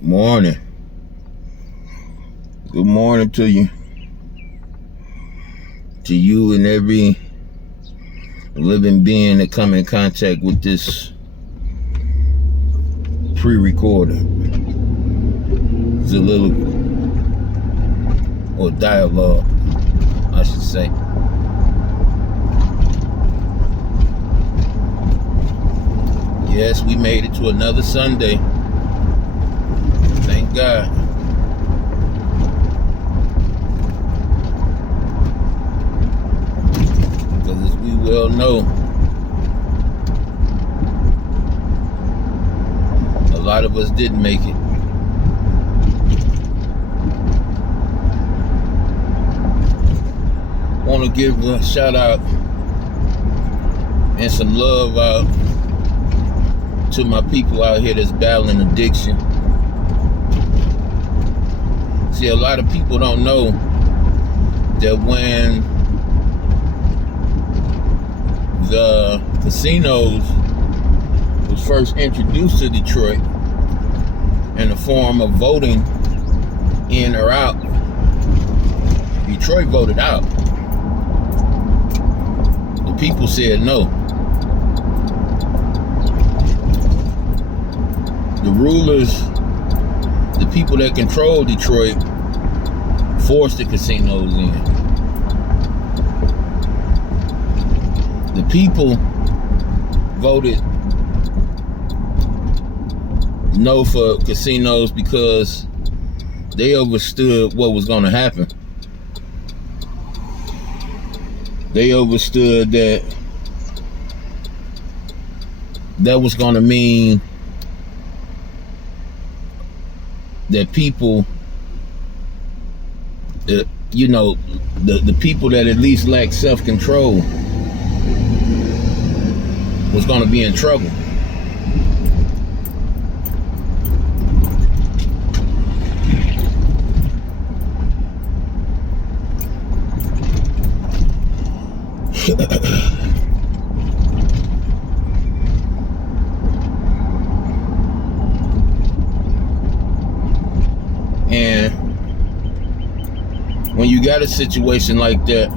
Morning. Good morning to you. To you and every living being that come in contact with this pre-recorded soliloquy or dialogue, I should say. Yes, we made it to another Sunday. Thank God. Because as we well know, a lot of us didn't make it. Want to give a shout out and some love out to my people out here that's battling addiction. See, a lot of people don't know that when the casinos was first introduced to Detroit in the form of voting in or out, Detroit voted out. The people said no. The rulers, the people that control Detroit, forced the casinos in. The people voted no for casinos because they understood what was going to happen. They understood that was going to mean that people, the people that at least lack self-control was going to be in trouble. And when you got a situation like that,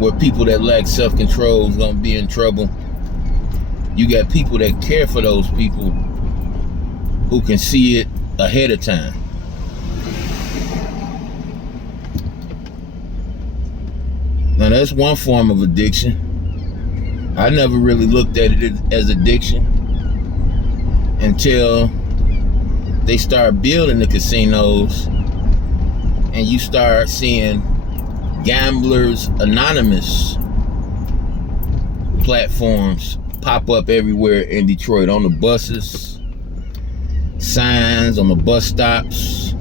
where people that lack self-control is gonna be in trouble, you got people that care for those people who can see it ahead of time. Now that's one form of addiction. I never really looked at it as addiction until they start building the casinos and you start seeing Gamblers Anonymous platforms pop up everywhere in Detroit, on the buses, signs on the bus stops,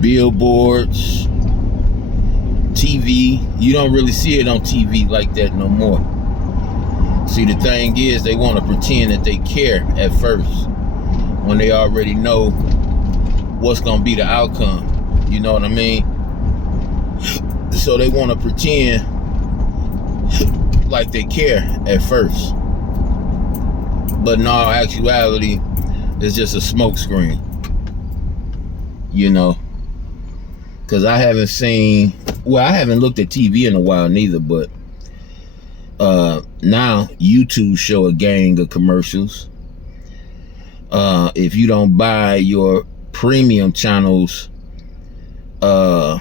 billboards, TV. You don't really see it on TV like that no more. See, the thing is, they want to pretend that they care at first when they already know what's going to be the outcome. You know what I mean? So they want to pretend like they care at first. But in all actuality, it's just a smoke screen. You know? Because I haven't looked at TV in a while neither, but now YouTube show a gang of commercials. If you don't buy your premium channels on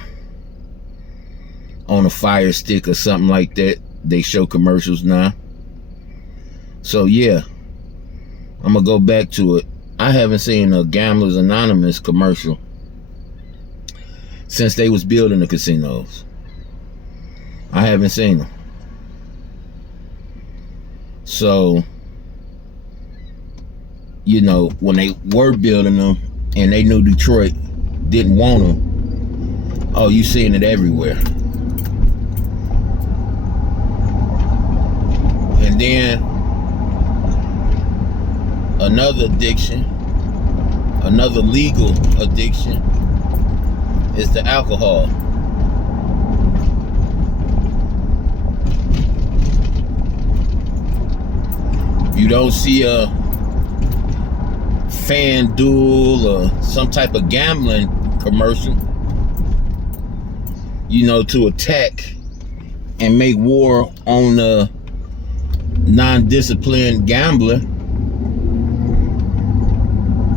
a Fire Stick or something like that, they show commercials now. So yeah, I'm gonna go back to it. I haven't seen a Gamblers Anonymous commercial since they was building the casinos. I haven't seen them. So, when they were building them and they knew Detroit didn't want them, oh, you seeing it everywhere. And then another addiction, another legal addiction, is the alcohol. You don't see a FanDuel or some type of gambling commercial, to attack and make war on the non-disciplined gambler.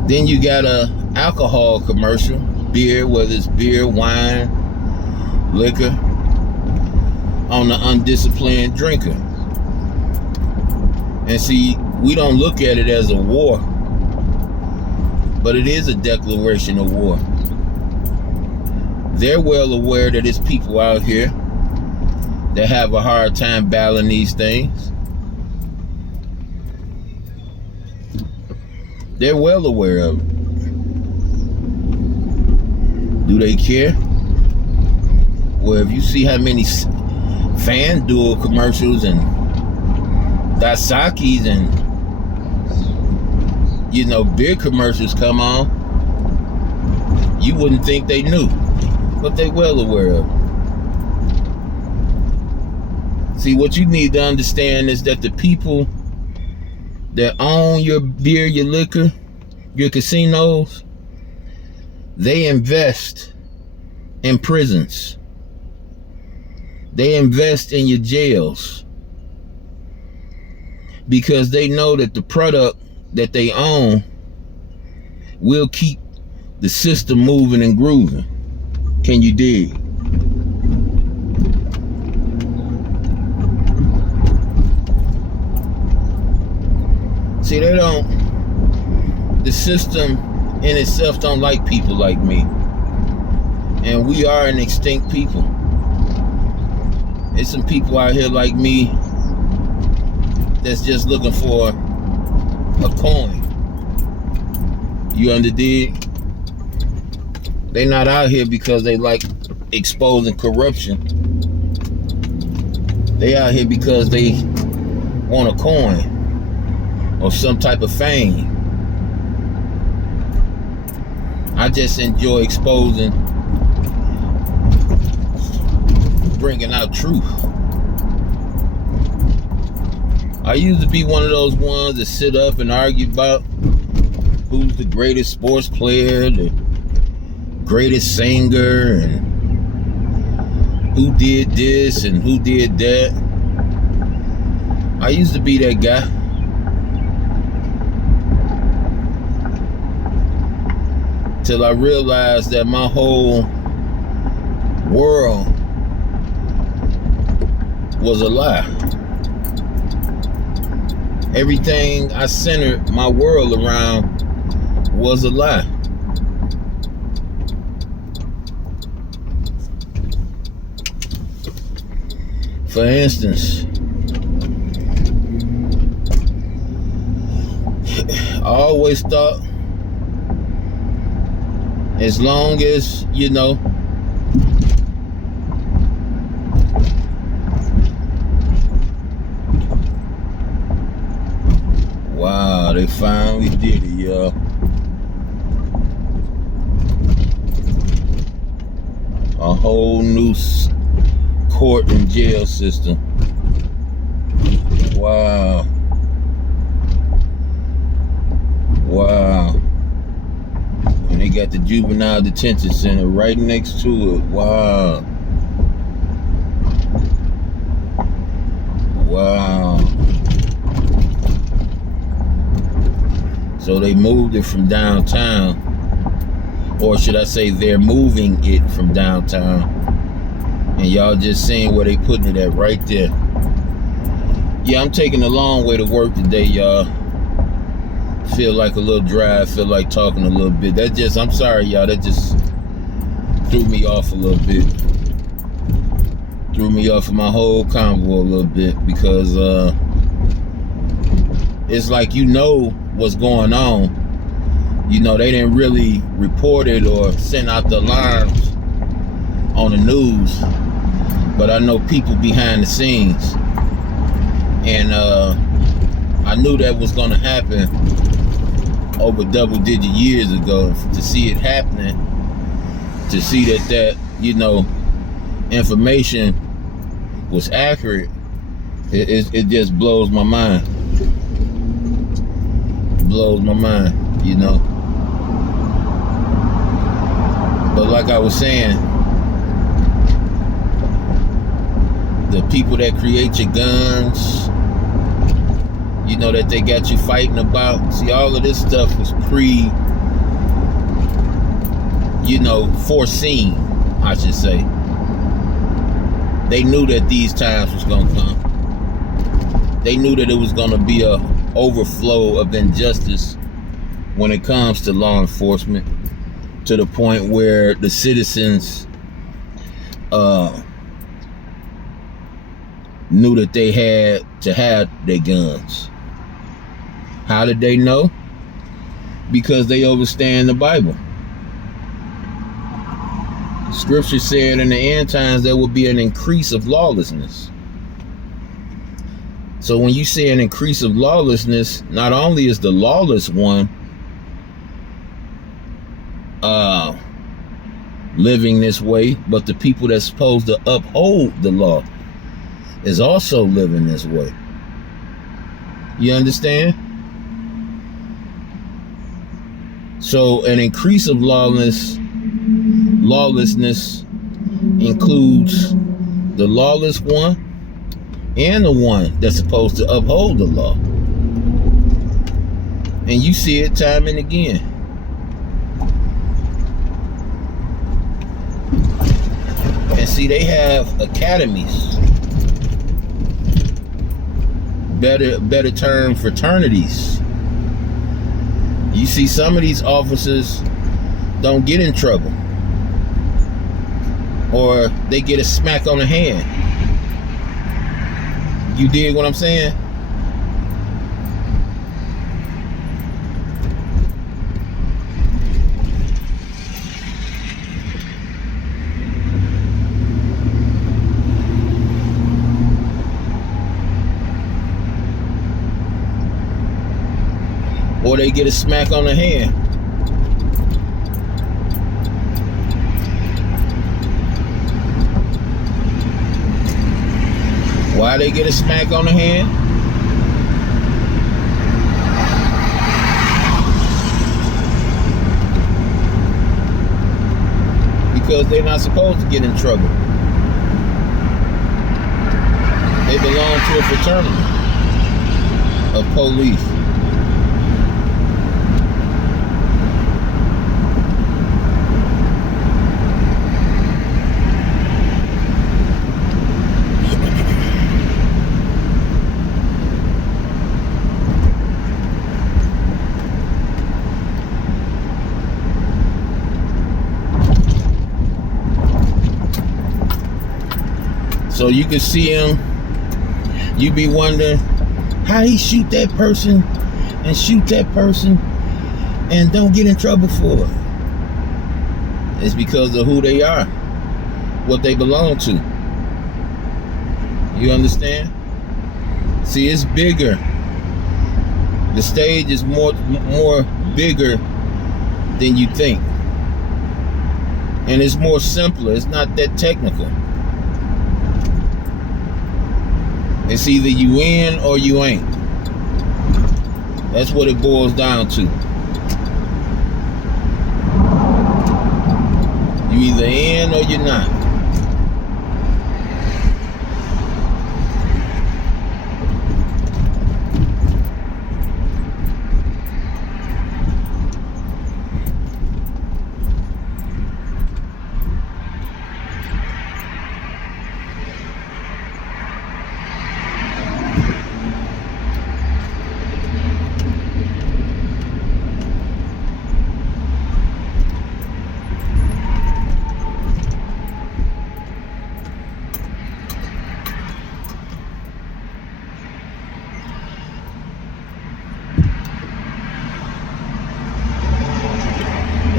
Then you got a alcohol commercial, beer, whether it's beer, wine, liquor, on the undisciplined drinker. And see, we don't look at it as a war, but it is a declaration of war. They're well aware that it's people out here that have a hard time battling these things. They're well aware of it. Do they care? Well, if you see how many FanDuel commercials and Dasaki's and beer commercials come on, you wouldn't think they knew, but they well aware of it. See, what you need to understand is that the people that own your beer, your liquor, your casinos, they invest in prisons. They invest in your jails because they know that the product that they own will keep the system moving and grooving. Can you dig? See, the system in itself don't like people like me. And we are an extinct people. There's some people out here like me that's just looking for a coin. You understand? They not out here because they like exposing corruption. They out here because they want a coin or some type of fame. I just enjoy exposing, bringing out truth. I used to be one of those ones that sit up and argue about who's the greatest sports player, the greatest singer, and who did this and who did that. I used to be that guy. Till I realized that my whole world was a lie. Everything I centered my world around was a lie. For instance, I always thought as long as, wow, they finally did it, y'all. A whole new court and jail system. Wow. Wow. And they got the juvenile detention center right next to it. Wow. Wow. So they moved it from downtown. Or should I say they're moving it from downtown. And y'all just seeing where they putting it at right there. Yeah, I'm taking a long way to work today, y'all. Feel like a little dry, feel like talking a little bit. I'm sorry, y'all, that just threw me off a little bit. Threw me off of my whole convo a little bit because it's like what's going on. They didn't really report it or send out the alarms on the news. But I know people behind the scenes. And I knew that was going to happen over double-digit years ago. To see it happening, to see that information was accurate, it just blows my mind. Blows my mind. you know. But like I was saying, the people that create your guns, you know, that they got you fighting about, see, all of this stuff was foreseen, I should say. They knew that these times was gonna come. They knew that it was gonna be a overflow of injustice when it comes to law enforcement, to the point where the citizens knew that they had to have their guns. How did they know? Because they understand the Bible. Scripture said in the end times there will be an increase of lawlessness. So when you say an increase of lawlessness, not only is the lawless one living this way, but the people that's supposed to uphold the law is also living this way. You understand? So an increase of lawlessness includes the lawless one and the one that's supposed to uphold the law. And you see it time and again. And see, they have academies. Better term, fraternities. You see, some of these officers don't get in trouble, or they get a smack on the hand. You dig what I'm saying? Or they get a smack on the hand. Why they get a smack on the hand? Because they're not supposed to get in trouble. They belong to a fraternity of police. So you can see him, you be wondering how he shoot that person and shoot that person and don't get in trouble for it. It's because of who they are, what they belong to. You understand? See, it's bigger. The stage is more bigger than you think. And it's more simpler. It's not that technical. It's either you in or you ain't. That's what it boils down to. You either in or you're not.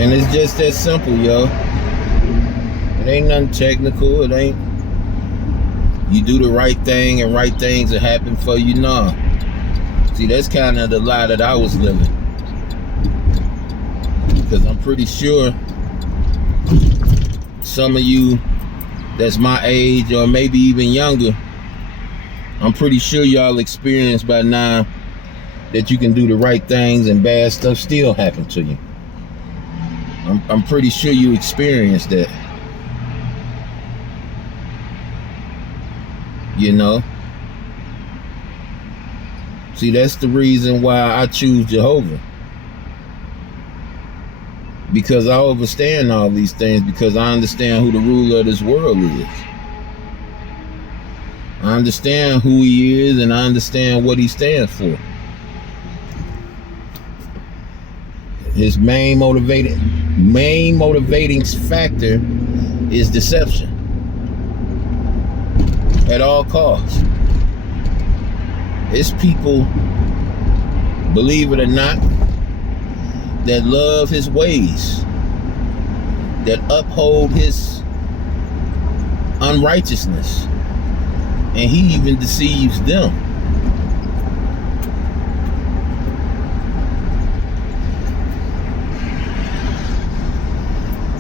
And it's just that simple, yo. It ain't nothing technical. It ain't. You do the right thing and right things will happen for you. Nah. See, that's kind of the lie that I was living. Because I'm pretty sure some of you that's my age or maybe even younger, I'm pretty sure y'all experienced by now that you can do the right things and bad stuff still happen to you. I'm pretty sure you experienced that. You know? See, that's the reason why I choose Jehovah. Because I understand all these things, because I understand who the ruler of this world is. I understand who he is, and I understand what he stands for. His main motivating factor is deception at all costs. It's people, believe it or not, that love his ways, that uphold his unrighteousness, and he even deceives them.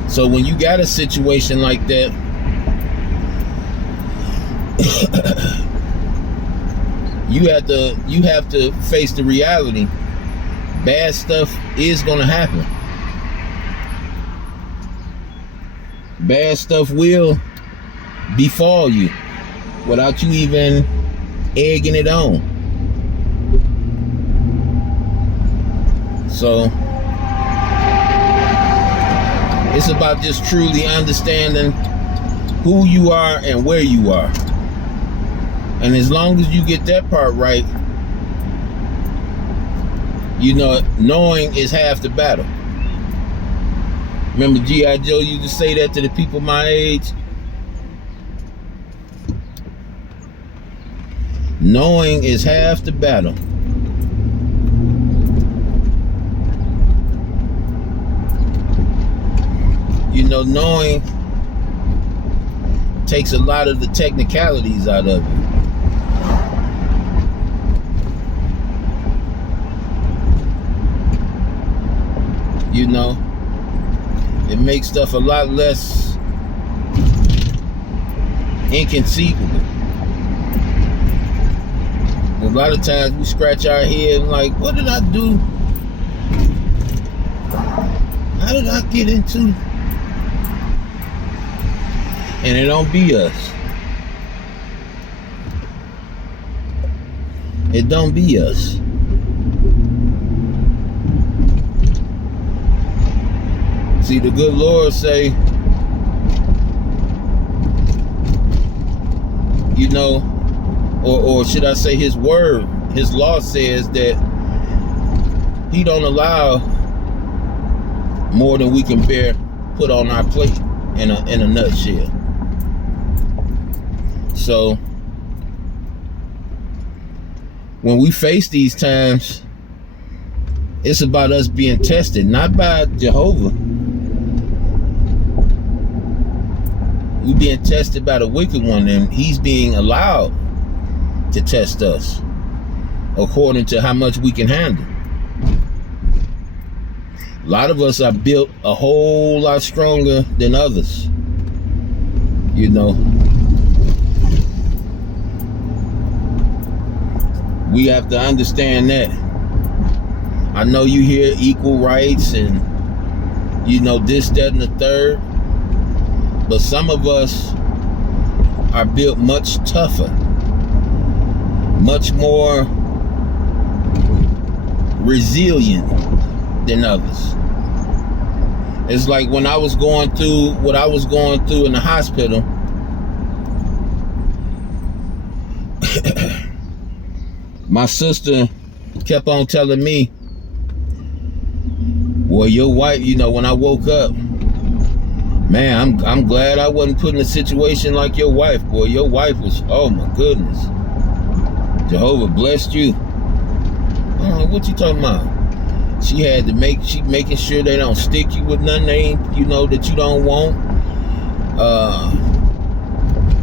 So when you got a situation like that, you have to face the reality. Bad stuff is gonna happen. Bad stuff will befall you without you even egging it on. So it's about just truly understanding who you are and where you are. And as long as you get that part right, you know, knowing is half the battle. Remember G.I. Joe used to say that to the people my age? Knowing is half the battle. You know, knowing takes a lot of the technicalities out of you. You know, it makes stuff a lot less inconceivable. A lot of times we scratch our head and like, what did I do? How did I get into? And it don't be us. It don't be us. See, the good Lord say, you know, or should I say his word, his law says that he don't allow more than we can bear put on our plate in a nutshell. So when we face these times, it's about us being tested, not by Jehovah. We're being tested by the wicked one, and he's being allowed to test us according to how much we can handle. A lot of us are built a whole lot stronger than others. You know, we have to understand that. I know you hear equal rights and, you know, this, that, and the third. But some of us are built much tougher, much more resilient than others. It's like when I was going through what I was going through in the hospital, my sister kept on telling me, well, your wife, you know, when I woke up, man, I'm glad I wasn't put in a situation like your wife, boy. Your wife was, oh my goodness. Jehovah blessed you. Oh, what you talking about? She had to making sure they don't stick you with nothing they ain't, you know, that you don't want.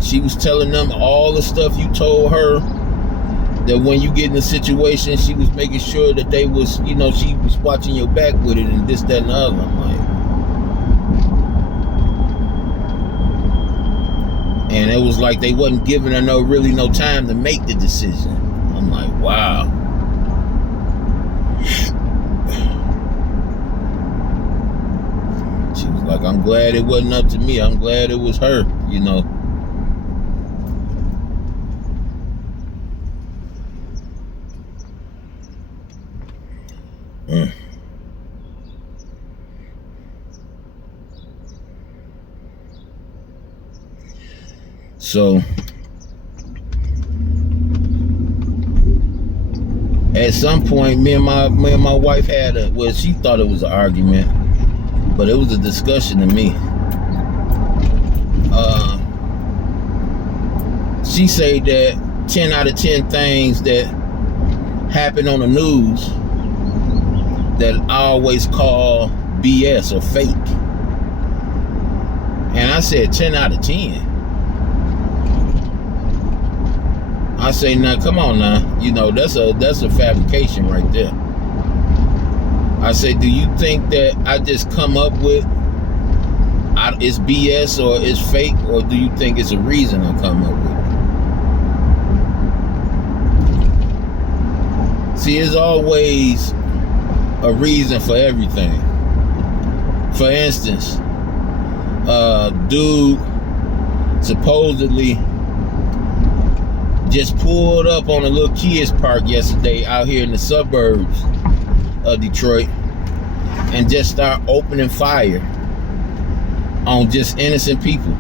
She was telling them all the stuff you told her, that when you get in a situation, she was making sure that they was, you know, she was watching your back with it and this, that, and the other. I'm like, and it was like they wasn't giving her no time to make the decision. I'm like, wow. Like, I'm glad it wasn't up to me. I'm glad it was her, you know. So at some point, me and my wife had she thought it was an argument, but it was a discussion to me. She said that 10 out of 10 things that happen on the news that I always call BS or fake. And I said 10 out of 10. I say, now come on now, you know, that's a fabrication right there. I say, do you think that I just come up with it's BS or it's fake, or do you think it's a reason I come up with it? See, there's always a reason for everything. For instance, dude supposedly just pulled up on a little kids park yesterday out here in the suburbs of Detroit and just start opening fire on just innocent people.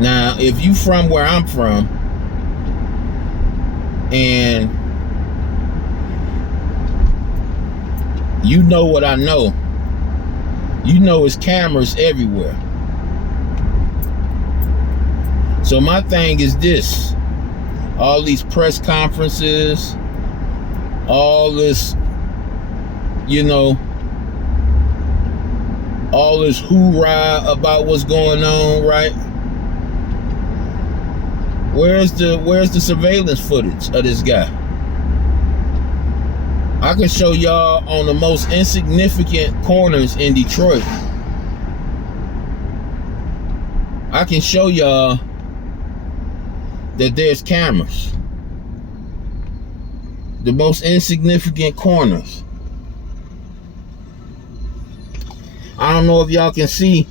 Now, if you from where I'm from and you know what I know, you know it's cameras everywhere. So my thing is this: all these press conferences, all this, you know, all this hoorah about what's going on, right? Where's the surveillance footage of this guy? I can show y'all on the most insignificant corners in Detroit. I can show y'all that there's cameras. The most insignificant corners. I don't know if y'all can see,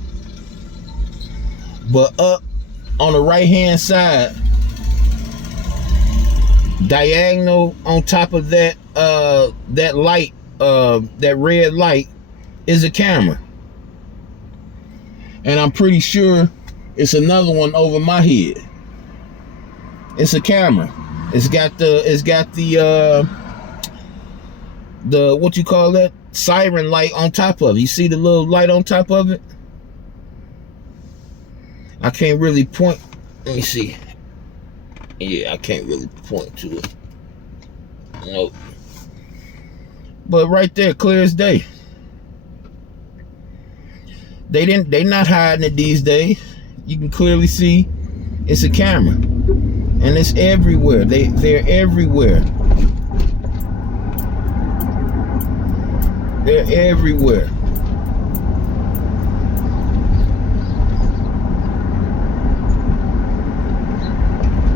but up on the right hand side, diagonal on top of that that light, that red light, is a camera. And I'm pretty sure it's another one over my head. It's a camera. It's got the what you call that, siren light on top of it. You see the little light on top of it? I can't really point. Let me see. Yeah, I can't really point to it. Nope. But right there, clear as day. They not hiding it these days. You can clearly see it's a camera. And it's everywhere. They're everywhere. They're everywhere.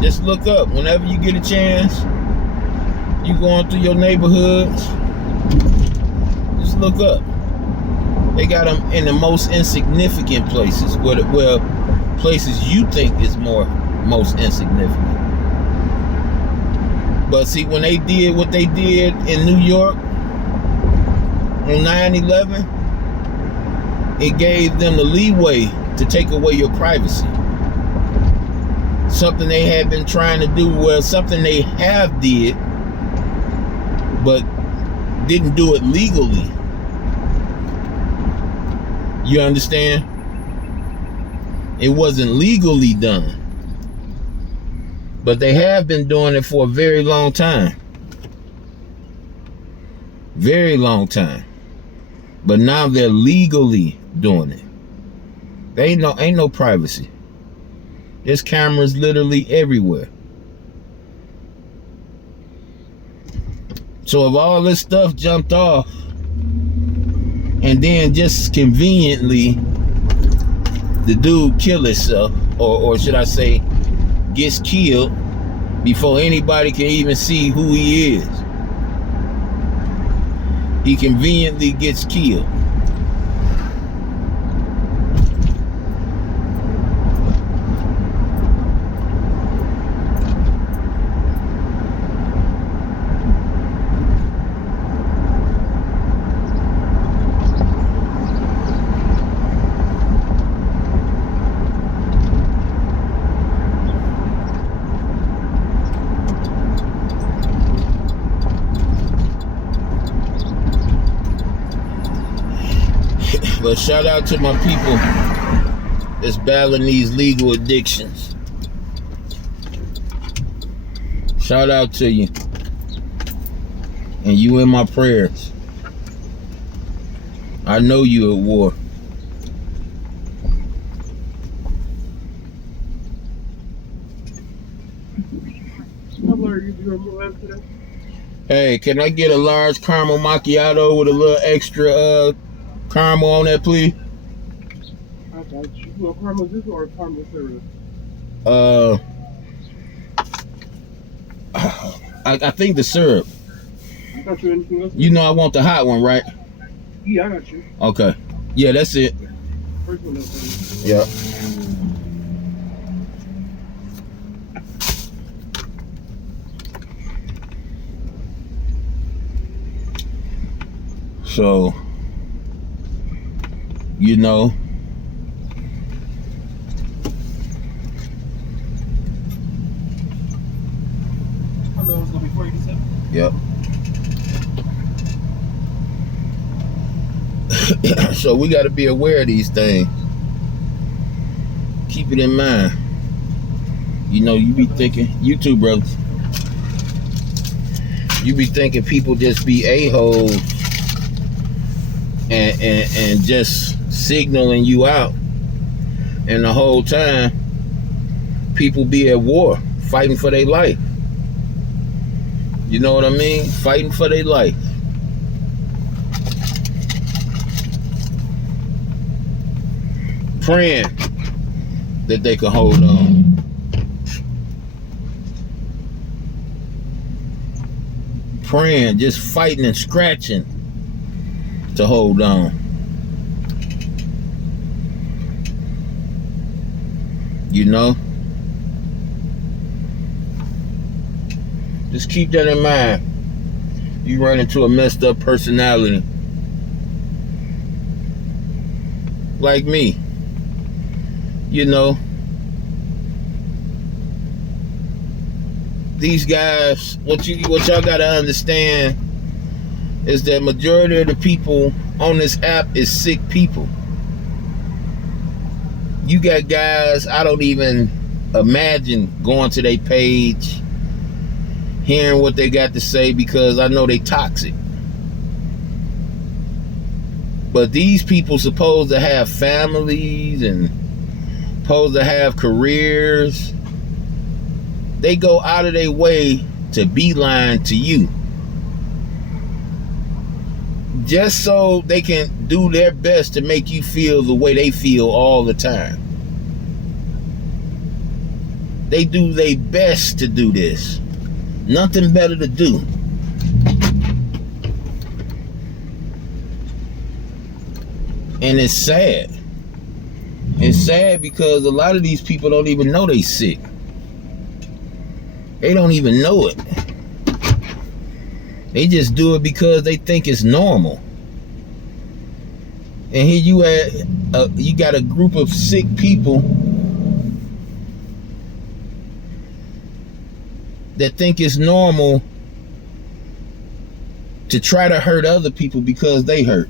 Just look up whenever you get a chance. You going through your neighborhoods, just look up. They got them in the most insignificant places, where places you think is most insignificant. But see, when they did what they did in New York on 9/11, it gave them the leeway to take away your privacy. Something they had been trying to do, well, something they have did, but didn't do it legally. You understand? It wasn't legally done. But they have been doing it for a very long time. Very long time. But now they're legally doing it. There ain't no privacy. There's cameras literally everywhere. So if all this stuff jumped off, and then just conveniently the dude kill himself, or should I say gets killed before anybody can even see who he is. He conveniently gets killed. But shout out to my people that's battling these legal addictions. Shout out to you. And you in my prayers. I know you at war. Hey, can I get a large caramel macchiato with a little extra caramel on that, please? I got you. Well, caramel this or caramel syrup? I think the syrup. I got you anything else? You know I want the hot one, right? Yeah, I got you. Okay. Yeah, that's it. First one that's Yeah. So, you know, how long was it gonna be 487? yep. So we got to be aware of these things. Keep it in mind. You know, you be thinking, you too, brother. You be thinking people just be a-holes and just signaling you out. And the whole time, people be at war, fighting for their life. You know what I mean? Fighting for their life. Praying that they can hold on. Praying, just fighting and scratching to hold on. You know? Just keep that in mind. You run into a messed up personality. Like me. You know, these guys, what y'all gotta understand is that majority of the people on this app is sick people. You got guys, I don't even imagine going to their page, hearing what they got to say, because I know they toxic. But these people supposed to have families and supposed to have careers. They go out of their way to beeline to you, just so they can do their best to make you feel the way they feel all the time. They do their best to do this. Nothing better to do. And it's sad. It's sad because a lot of these people don't even know they sick. They don't even know it. They just do it because they think it's normal. And here you got a group of sick people that think it's normal to try to hurt other people because they hurt.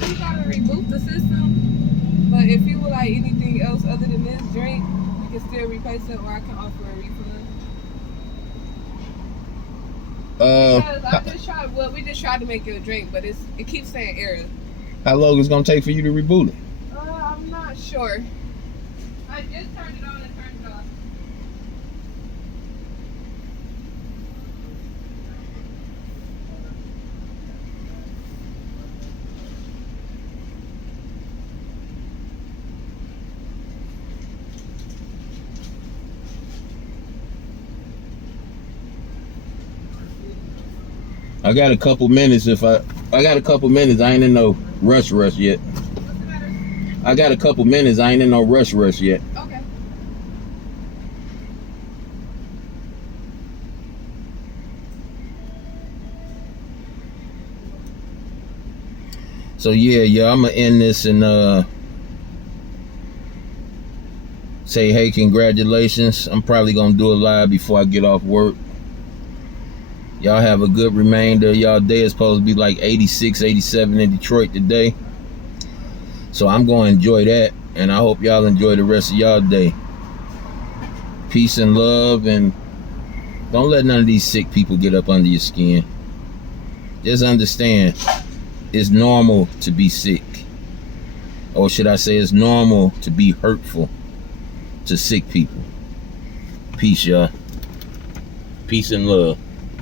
You gotta reboot the system, but if you would like anything else other than this drink, you can still replace it, or I can offer a refund. Because I just tried. Well, we just tried to make you a drink, but it keeps saying error. How long is it gonna take for you to reboot it? I'm not sure. I just turned it on and turned it off. I got a couple minutes. I got a couple minutes. I ain't in no rush yet. What's the matter? I got a couple minutes. I ain't in no rush yet. Okay. So yeah, I'm gonna end this and say, hey, congratulations. I'm probably gonna do a live before I get off work. Y'all have a good remainder of y'all day. It's supposed to be like 86, 87 in Detroit today. So I'm going to enjoy that. And I hope y'all enjoy the rest of y'all day. Peace and love. And don't let none of these sick people get up under your skin. Just understand, it's normal to be sick. Or should I say, it's normal to be hurtful to sick people. Peace, y'all. Peace and love.